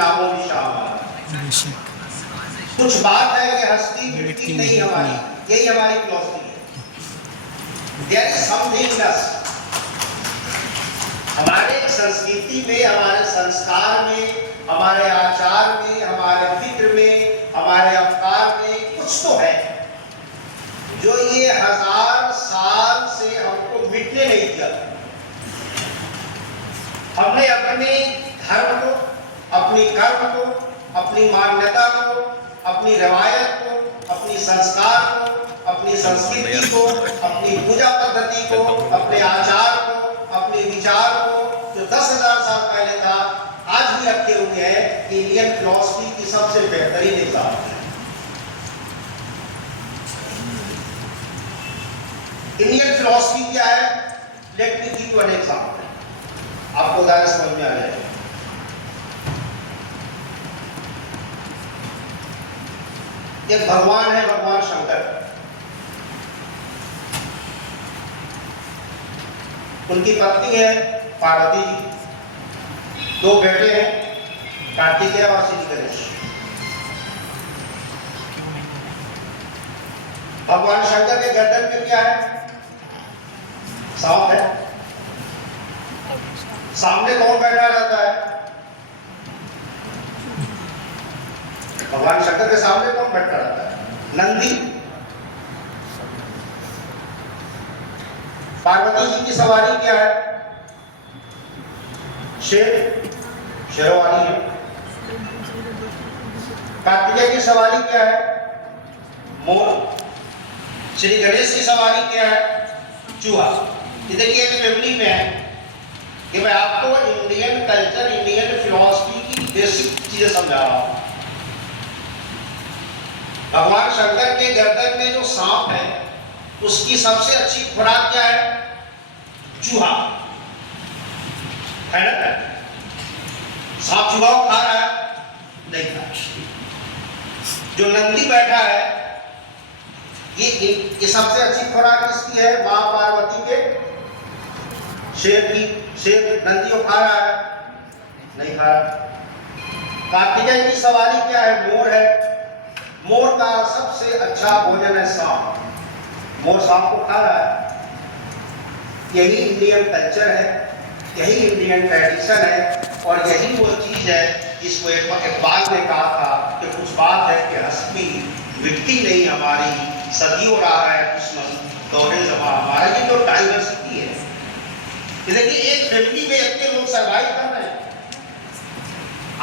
नामो निशान। कुछ बात है कि हस्ती मिटती नहीं हमारी, यही हमारी फिलॉसफी है। देयर इज समथिंग इन अस। हमारे संस्कृति में, हमारे संस्कार में, हमारे आचार में, हमारे फिक्र में, हमारे अवतार में कुछ तो है जो ये 1000 साल से हमको मिटने नहीं दिया। हमने अपने धर्म को, अपनी कर्म को, अपनी मान्यता को, अपनी रवायत को, अपनी संस्कार को, अपनी संस्कृति को, अपनी पूजा पद्धति को, अपने आचार को, अपने विचार को, जो 10,000 साल पहले था, आज भी रखे हुए हैं। इंडियन फिलॉसफी की सबसे बेहतरीन एग्जाम्पल है। इंडियन फिलॉसफी क्या है? Let me give you an example, आपको उदाहरण समझ में आ जाएगा। एक भगवान है, भगवान शंकर। उनकी पत्नी है पार्वती जी, 2 बेटे हैं, कार्तिकेय और श्री गणेश। भगवान शंकर के गर्दन में क्या है? सांप है। सामने कौन बैठा रहता है? भगवान शंकर के सामने कौन बैठा रहता है? नंदी। पार्वती जी की सवारी क्या है? शेर, शेरवानी है। कार्तिकेय की सवारी क्या है? मोर। श्री गणेश की सवारी क्या है? चूहा। ये देखिए एक फैमिली में है कि मैं आपको इंडियन कल्चर, इंडियन फिलॉसफी की बेसिक चीजें समझा रहा हूं। भगवान शंकर के गर्दन में जो सांप है, उसकी सबसे अच्छी खुराक क्या है? चूहा है ना? सांप चूहा को खा रहा है? नहीं खा रहा। जो नंदी बैठा है, ये सबसे अच्छी खुराक किसकी है? मां पार्वती के शेर की। शेर नंदी को खा रहा है? नहीं खा रहा। कार्तिकेय की सवारी क्या है? मोर है। मोर का सबसे अच्छा भोजन है सांप। मोर सांप को खा रहा है। यही इंडियन कल्चर है, यही इंडियन ट्रेडिशन है, और यही वो चीज है जिसको इकबाल ने कहा था कि कुछ बात है कि हस्ती मिटती नहीं हमारी, सदियों रहा है दुश्मन दौरे जमा हमारा। ये जो डाइवर्सिटी है, देखिए एक फैमिली में इतने लोग सर्वाइव कर रहे हैं।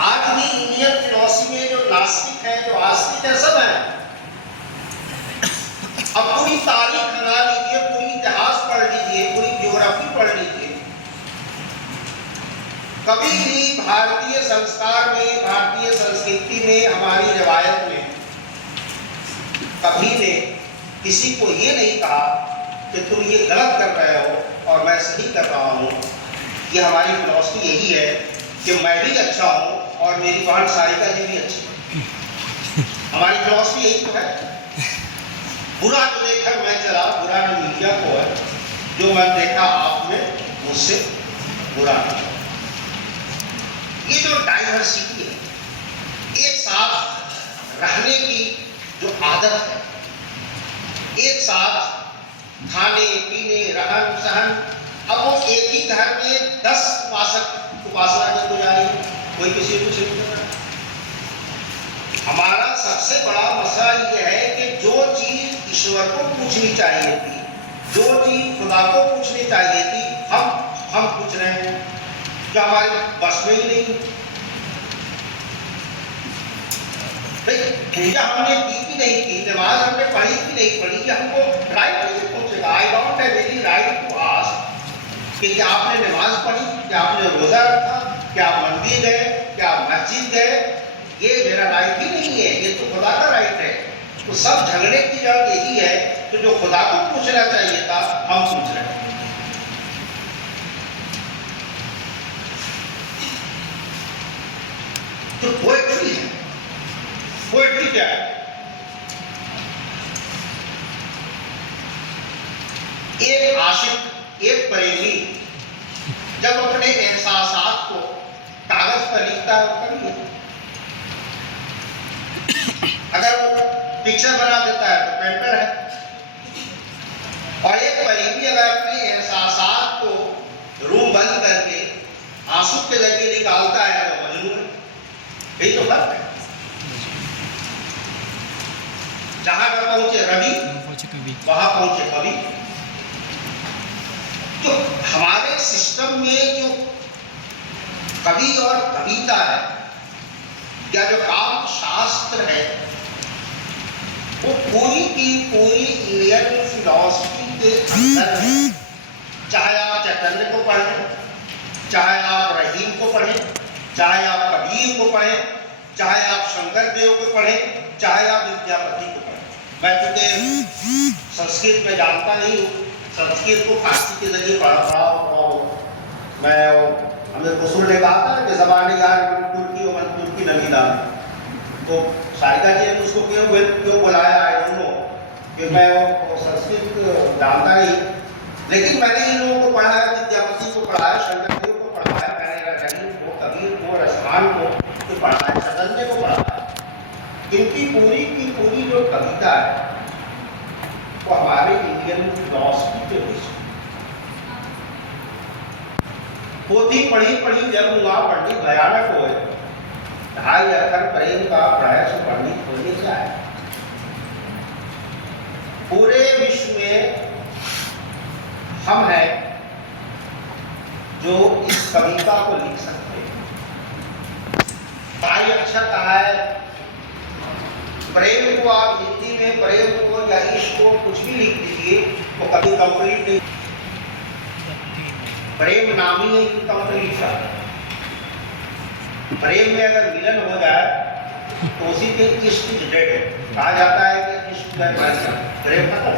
आज भी इंडियन फिलॉसफी में जो नास्तिक है, जो आस्तिक है, सब है। अब पूरी तारीख लगा लीजिए, पूरी इतिहास पढ़ लीजिए, पूरी ज्योग्राफी पढ़ लीजिए, कभी भी भारतीय संस्कार में, भारतीय संस्कृति में, हमारी रवायत में कभी ने किसी को ये नहीं कहा कि तुम ये गलत कर रहे हो और मैं सही कर रहा हूँ। ये हमारी फिलॉसफी यही है कि मैं भी अच्छा हूँ और मेरी बहन सारिका जी भी अच्छी है। हमारी फिलॉसफी यही तो है। बुरा तो देखकर मैं चला, बुरा न मीडिया को है, जो मैं देखा आपने मुझसे बुरा नहीं। ये जो डाइवर्सिटी है, एक साथ रहने की जो आदत है, एक साथ खाने पीने, रहन सहन। अब वो एक ही घर में 10 उपासना कर गुजारी, कोई किसी को कुछ नहीं कर रहा। हमारा सबसे बड़ा मसला ये है कि जो चीज ईश्वर को पूछनी चाहिए थी, जो चीज खुदा को पूछनी चाहिए थी, हम पूछ रहे हैं, जो हमारे बस में ही नहीं। पूजा हमने की भी नहीं की, नमाज हमने पढ़ी भी नहीं पढ़ी, कि हमको राइट नहीं पूछेगा। I don't have any right to ask कि क्या आपने नमाज पढ़ी, क्या आपने रोजा रखा, क्या आप मंदिर गए, क्या आप मस्जिद गए। ये मेरा राइट ही नहीं है, ये तो खुदा का राइट है। तो सब झगड़े की जड़ यही है कि जो खुदा को पूछना चाहिए था, हम पूछ रहे हैं। तो पोएट्री है। पोएट्री क्या है? एक आशिक, एक प्रेमी जब अपने एहसासात को कागज पर लिखता है, पिक्चर बना देता है तो पेंटर है। और एक करीबी अगर अपने एहसासात को रूम बंद करके आंसू के जरिए निकालता है तो मजनू है। यही तो फर्क है। जहां पर पहुंचे रवि वहां पहुंचे कवि। तो हमारे सिस्टम में जो कवि और कविता है या जो काव्य शास्त्र है वो पूरी की पूरी इंडियन फिलॉसफी के अंदर है। चाहे आप चैतन्य को पढ़ें, चाहे आप रहीम को पढ़ें, चाहे आप कबीर को पढ़ें, चाहे आप शंकर देव को पढ़ें, चाहे आप विद्यापति को पढ़ें। मैं क्योंकि संस्कृत में जानता नहीं हूँ, संस्कृत को फारसी के जरिए पढ़ा मैं हमें कुसुर ने कहा था कि ज़बान यार तुर्की और तुर्की नगीना, तो सारिका जी ने उसको क्यों बुलाया आई डोंट नो, कि मैं वो संस्कृत जानता नहीं, लेकिन मैंने इन लोगों को पढ़ा है, विद्यापति को पढ़ा है, शंकर देव को पढ़ा है, मैंने रहीम को, कबीर को, रसमान को पढ़ा है, चैतन्य को पढ़ा है। इनकी पूरी की पूरी जो कविता है वो हमारे इंडियन फिलॉसफी के विषय पोथी पढ़ी जब हुआ पढ़नी भयानक हो, 2.5 अक्षर प्रेम का प्रयास पढ़नी थोड़ी जाए। पूरे विश्व में हम हैं जो इस कविता को लिख सकते हैं। 2.5 अक्षर का है। प्रेम को आप हिंदी में प्रेम को या इश्क को कुछ भी लिख दीजिए तो कभी कंप्लीट नहीं। प्रेम नाम ही इनकम्प्लीट है। प्रेम में अगर मिलन हो जाए तो उसी के इश्क डेड है। कहा जाता है कि इश्क प्रेम खत्म।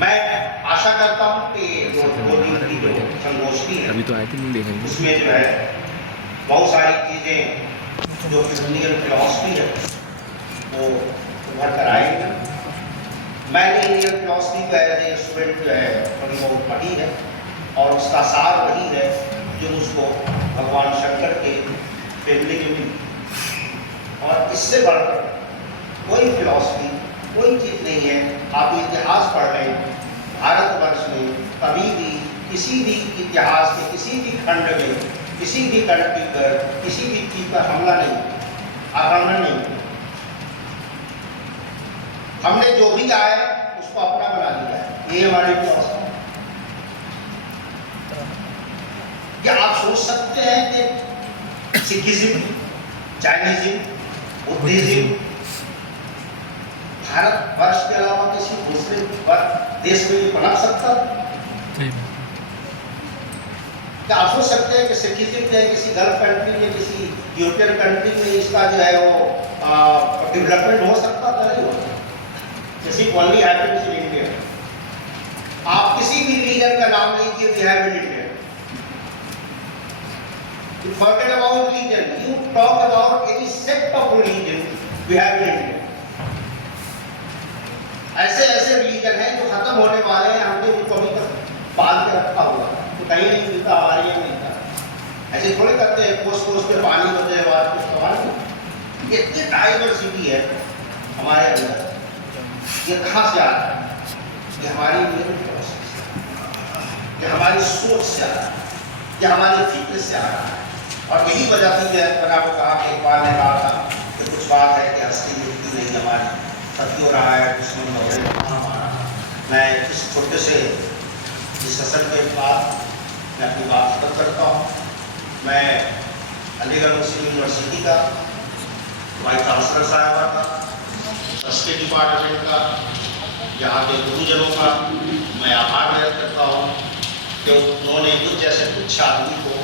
मैं आशा करता हूँ कि दो दिन की जो संगोष्ठी है अभी तो आए थे नहीं देखेंगे, उसमें जो है बहुत सारी चीजें जो इंडियन फिलॉसफी है वो उभर कर आएगी। मैंने इंडियन फिलॉसफी का एज ए स्टूडेंट जो है थोड़ी बहुत पढ़ी है और उसका सार वही है जो उसको भगवान शंकर के फैमिली की मिली। और इससे बढ़कर कोई फिलॉसफी कोई चीज़ नहीं है। आप इतिहास पढ़ रहे हैं, भारतवर्ष में कभी भी किसी भी इतिहास के किसी भी खंड में किसी भी कंट्री पर किसी भी चीज पर हमला नहीं, आक्रमण नहीं। हमने जो भी आए उसको अपना बना लिया है। ये हमारी फिलॉसफी। क्या आप सोच सकते हैं कि सिखिज्म, चाइनीज्म, बुद्धिज्म भारतवर्ष के अलावा किसी दूसरे देश में बना सकता? क्या आप सोच सकते हैं कि सिखिज्म है किसी गल्फ कंट्री में, किसी यूरोपियन कंट्री में इसका जो है वो डेवलपमेंट हो सकता था? नहीं होता। किसी ओनली हैपेंस इन इंडिया। आप किसी भी रीजन का नाम लीजिए, we have in India. You forget about religion. You talk about any sect of religion. We have in India. ऐसे ऐसे रिलीजन हैं जो खत्म होने वाले हैं, हमने उनको अभी तक बांध के रखा हुआ तो कहीं नहीं मिलता, हमारे यहाँ मिलता। ऐसे थोड़े करते हैं कोस पे पानी होते हैं बाद कुछ सवाल। इतनी डाइवर्सिटी है हमारे अंदर, ये कहाँ से आ रहा है? ये हमारी ये हमारी सोच से आ रहा है, ये हमारी फिक्र से आ रहा है। और यही वजह थी मैंने आपको कहा कि एक बार ने कहा था कि कुछ बात है कि असली मृत्यु नहीं हमारी सत्य हो रहा है, दुश्मन हो रहे हैं हमारा। मैं इस छोटे से डिस्कशन के बाद मैं अपनी बात खत्म करता हूँ। मैं अलीगढ़ मुस्लिम यूनिवर्सिटी का वाइस चांसलर साहब का, संस्कृत डिपार्टमेंट का, यहाँ के गुरुजनों का मैं आभार व्यक्त करता हूँ कि उन्होंने मुझ जैसे कुछ आदमी को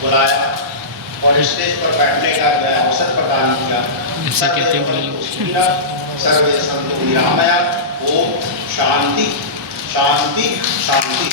बुलाया और स्टेज पर बैठने का अवसर प्रदान किया। सर्वे संतु निरामया। ओम शांति शांति शांति।